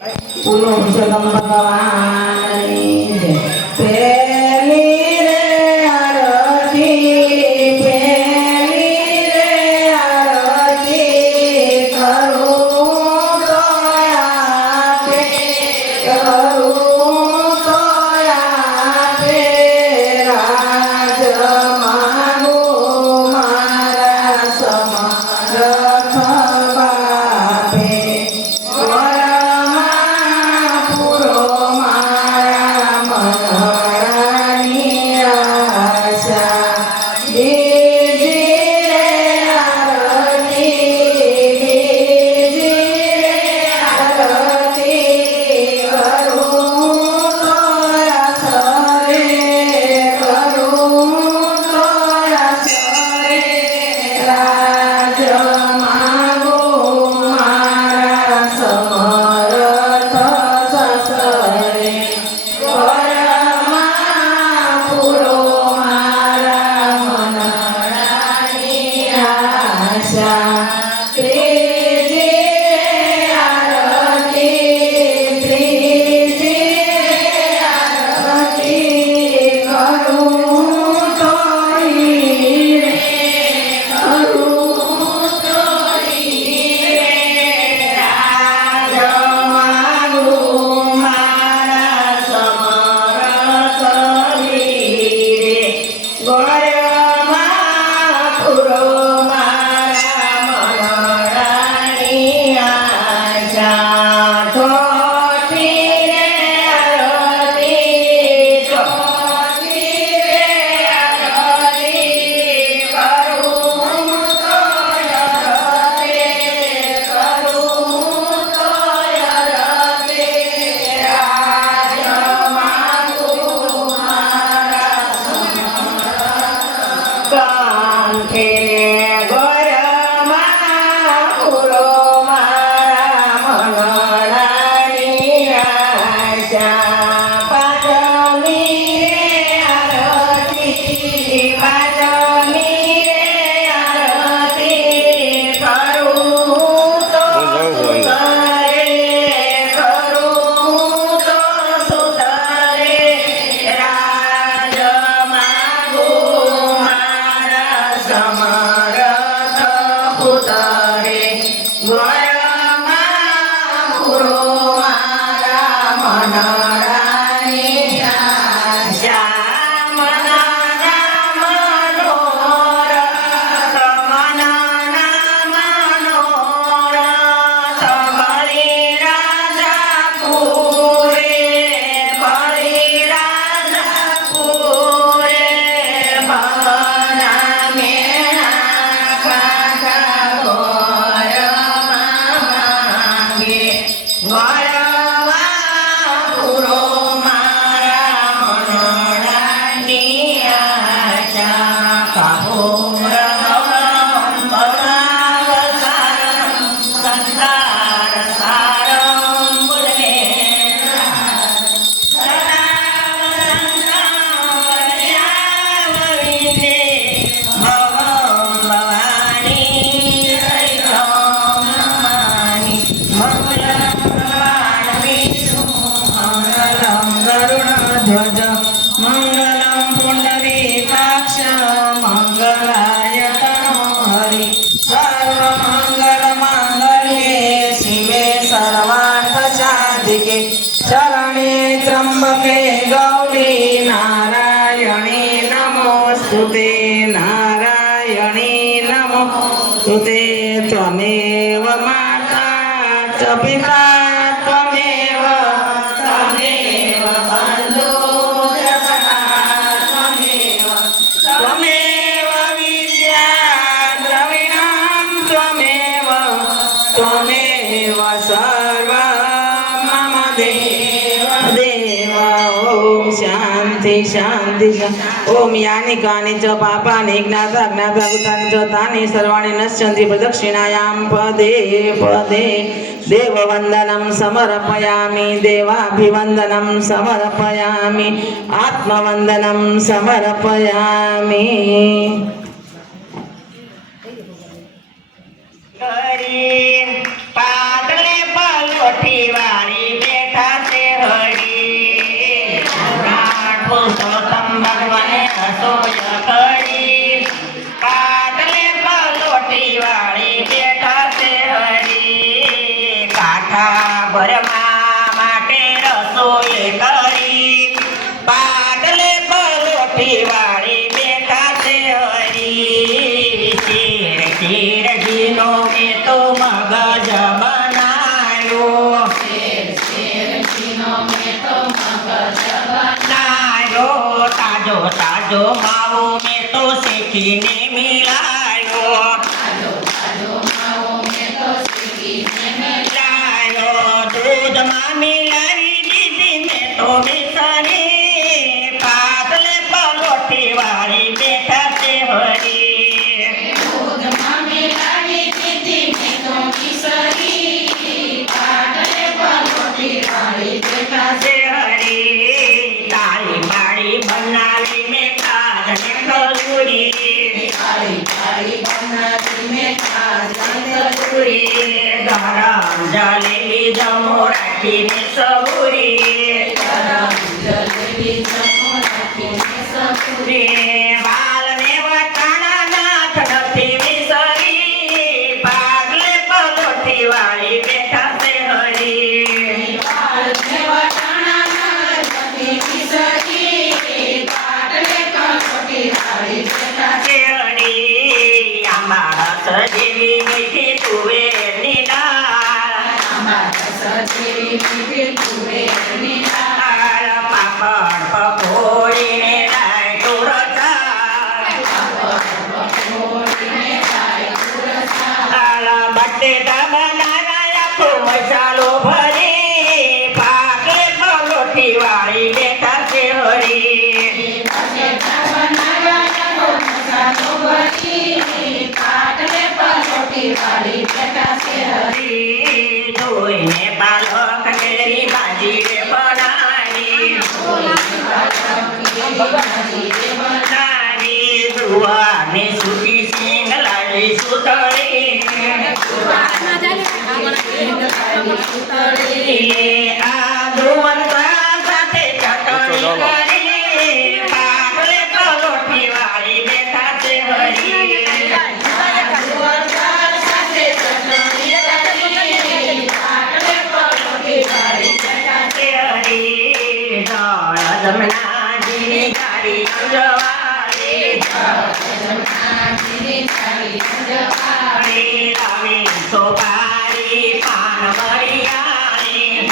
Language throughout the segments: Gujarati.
પુરુષોત્તમ ભગવાનની જય. પેલી રે આરતી, પેલી રે આરતી, કરું તો આપે, કરું તો આપે, રાજ માગું મારા સમર્થ બાપે. शरणे त्र्यंबके गौरी नारायणी नमोस्तुते, नारायणी नमोस्तुते. त्वमेव माता च पिता त्वमेव, त्वमेव बन्धु च सखा त्वमेव, त्वमेव विद्या द्रविणं त्वमेव, त्वमेव सर्वं मम देव देव. ओम शांति शांति. ओम यानि कानि च पापानि ज्ञाता ज्ञाता भूतानि च तानि सर्वाणि नश्यन्ति प्रदक्षिणायां पदे पदे. देववन्दनं समर्पयामि, देवाभिवन्दनं समर्पयामि, आत्मवन्दनं समर्पयामि. पातळे पलोठी वाळी ભરવા માટે રસોઈ કરી પાટલે પલોઠી વાળી બેઠા છે હરી શેરજીનો મેં તો મગજ બનાયો તાજો તાજો માવો મેં તો શેકીને મિલાયો દૂધમાં મિલાવી દીધી મેં તો બેસરી પાટલે પલોઠી વાળી બેઠા છે હરી છે હરી તાળી બાળી બનાવી મેં ખાધને ખજૂરી ગરમ જલેબી જમો રાખીને સબુરી વાલને વટાણા નાથ નથી વિસરી પાટલે પલોઠી વાળી બેઠા છે હરી હરી આંબા રસ જેવી મીઠી તુવેરની દાળ પાપડ પકોડીને રાયતું રસા બટેટા બનાવ્યા આખો મસાલો ભરી પાટલે પલોઠી વાળી બેઠા છે હરી હરી ધોઈને પાલક કેરી ભાજી રે બનાવી જુવારની સૂકી સિંગ લાવી સુતળી આદુ મરચાં સાથે ચટણી કરી પાટલે પલોઠી વાળી બેઠા છે હરી જમનાજીની ગાડી અંજવારી લાવી સોપારી પાન મરિયાળી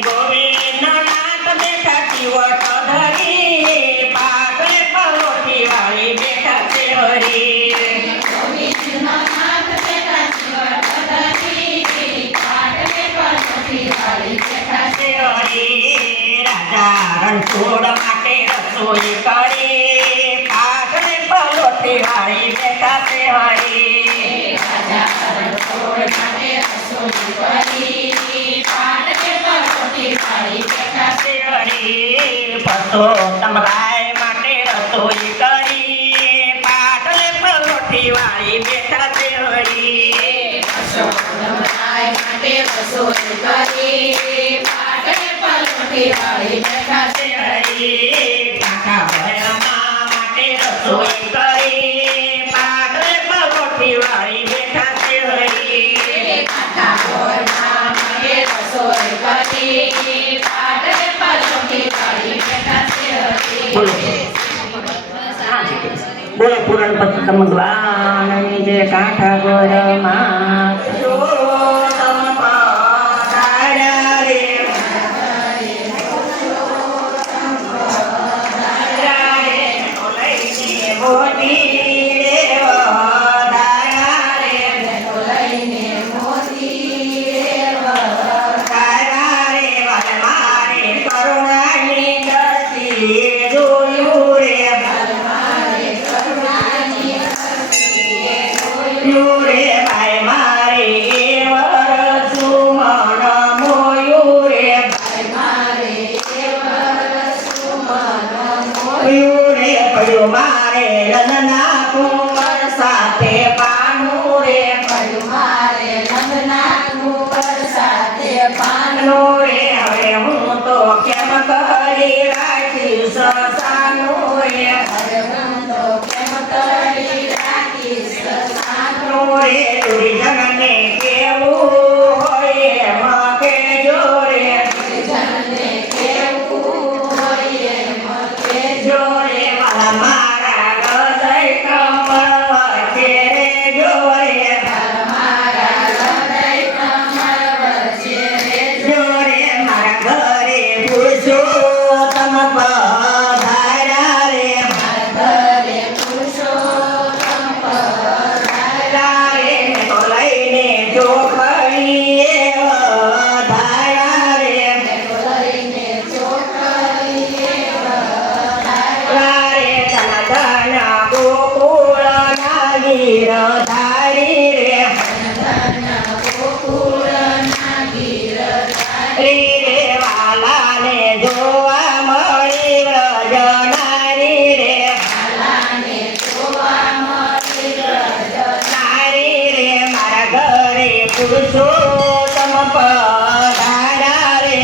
ગોવિંદનો નાથ બેઠા ચીવટ ધરી પાટલે પલોઠી વાળી બેઠા છે હરી રાજા રણછોડ માટે રસોઈ કરી પાટલે પલોઠી વાળી બેઠા છે હરી પરસોત્તમરાય માટે રસોઈ કરી પાટલે પલોઠી વાળી બેઠા છે હરી કાકા ભરવા માટે રસોઈ કરી પાટલે પલોઠી વાળી બેઠા છે હરી બોલો પુરાણ પત્તમ ભગવાન જે કાંઠા ગોરમાં મારે લલના કુંવર સાથે પાનું રે મારે લલના કુંવર સાથે પાનું રે હવે હું તો કેમ કરી રાખીશ સાનું રે હવે હું તો કેમ કરી રાખીશ સાનું રે દુર્જનને કેવું હોય એમ કહેજો રે જો રે વાલા મારા હૃદય કમળ વચ્ચે રે જો રે જો રે મારા ઘરે પુરુષોત્તમ પધાર્યા રે રે તો લઈને ચોખડીએ વધાર્યા રે રે ધન ગોકુળ નાગીર ધારી રે રે વાલાને જોવા મળી વ્રજનારી રે નારી રે મારા ઘરે પુરુષોત્તમ પધાર્યા રે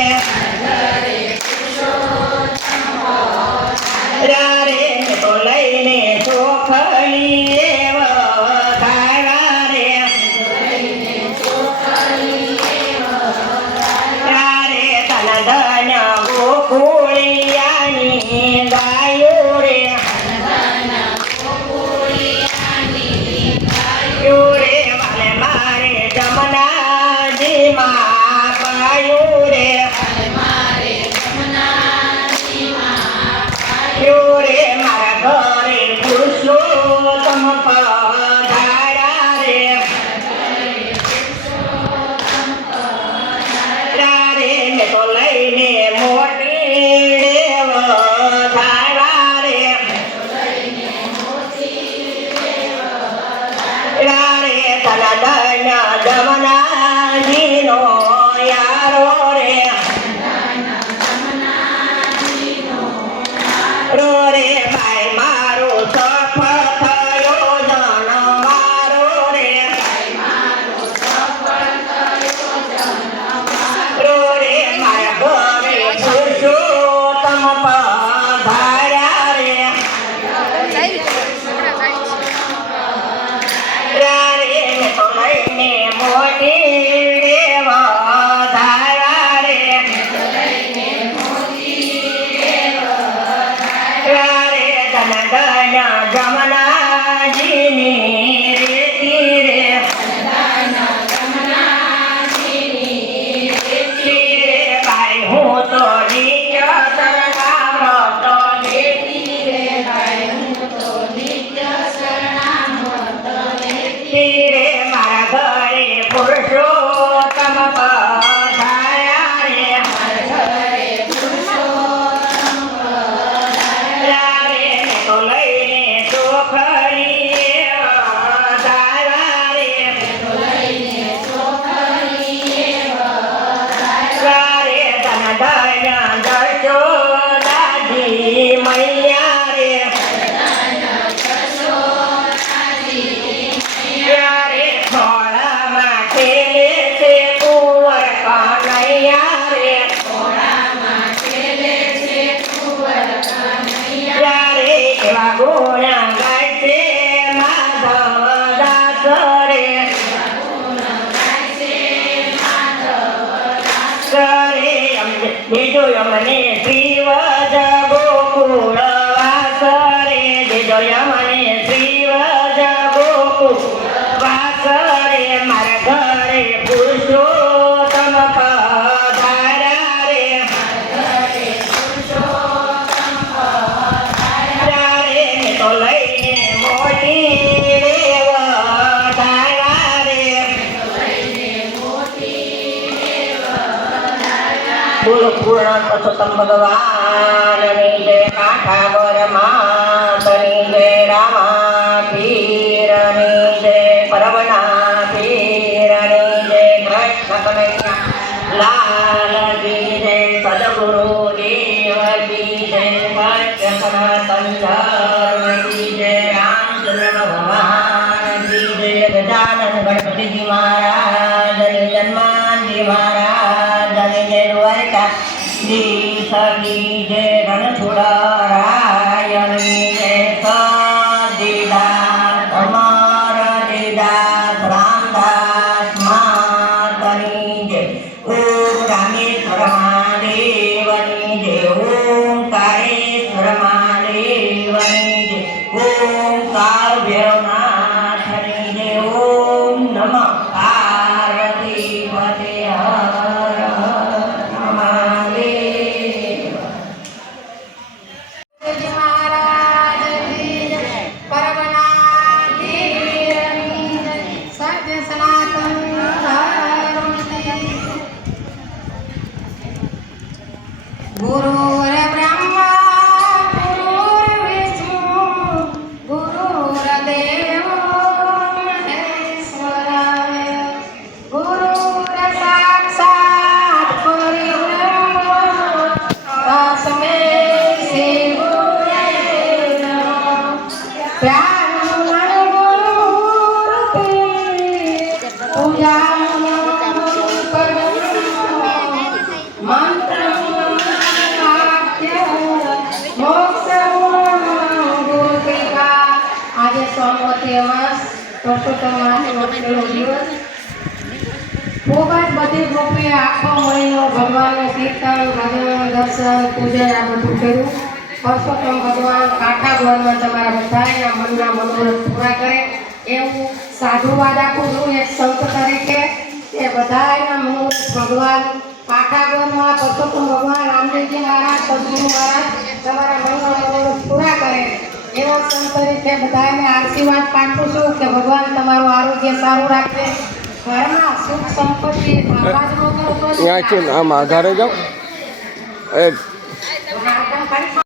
રે તો લઈને ચોખડીએ વધાર્યા રે રે તન ધન ગોકુળિયાની ગાયો રે રે વાલે મારે જમનાજીમાં પાયું રે રે મારા ઘરે પુરુષોત્તમ પધાર્યા રે રે મેં તો લઈને મોટી વધાર્યા રે તન ધન જમનાજીનો યારો રે રે ભાઈ મારો સફળ થયો જનવારો રે રે મારા ઘરે પુરુષોત્તમ પધાર્યા રે રે મેં તો લઈને મોટી વધાર્યા રે ધન ધન જમનાજીની રેતી રે રે ભાઈ હું તો નિત્ય શરણામૃત લેતી રે રે મારા ઘરે પુરુષોત્તમ પધાર્યા રે તો લઈને ચોખડીએ વધાર્યા રે ધન ધન જશોદાજી મૈયા રે થોડામાં ખેલે છે કુંવર કનૈયા રે એવા ગુણ ગાય છે માધવ દાસ રે દેજો અમને શ્રીવજ ગોકુળ વાસ રે દેજો અમને શ્રીવજ ગોકુળ વાસ રે મારા ઘરે પુરુષોત્તમ પધાર્યા રે તો લઈને મોટી વધાર્યા રે બોલો પૂર્ણ પુરુષોત્તમ ભગવાનની જય કાંઠા ગોર માતની જય રામા પીરની જય પરમના પીરની જય કૃષ્ણ કનૈયા લાલ કી જય સદગુરુ દેવ કી જય સનાતન ધર્મ કી જય રામચંદ્ર ભગવાન કી જય ગજાનન ગણપતિજી મહારાજની જન્માનજી મહારાજની જય દ્વારકા દીશ કી જય રણછોડરાયની જય સદીદાસ અમર દીદાસ આજે સોમવતી અમાસ પુરુષોત્તમ માસનો છેલ્લો દિવસ. ખૂબ જ બધી ગ્રુપે આખો મહિનો ભગવાનનું કીર્તન ભજન દર્શન પૂજન આ બધું કર્યું. પુરુષોત્તમ ભગવાન કાંઠા ગોળમાં તમારા બધાના મનના મનોરથ પૂરા કરે એવું સાધુવાદ આપું છું એક સંત તરીકે કે બધાના મનોરથ ભગવાન કાંઠા ગોળમાં પુરુષોત્તમ ભગવાન રામદેવજી મહારાજ સદગુરુ મહારાજ તમારા મનના મનોરથ પૂરા કરે એવા સંત તરીકે બધાને આશીર્વાદ પાઠવું છું કે ભગવાન તમારું આરોગ્ય સારું રાખે, ઘરમાં સુખ સંપત્તિ આવાજ વગર આમ આધારે જાઓ.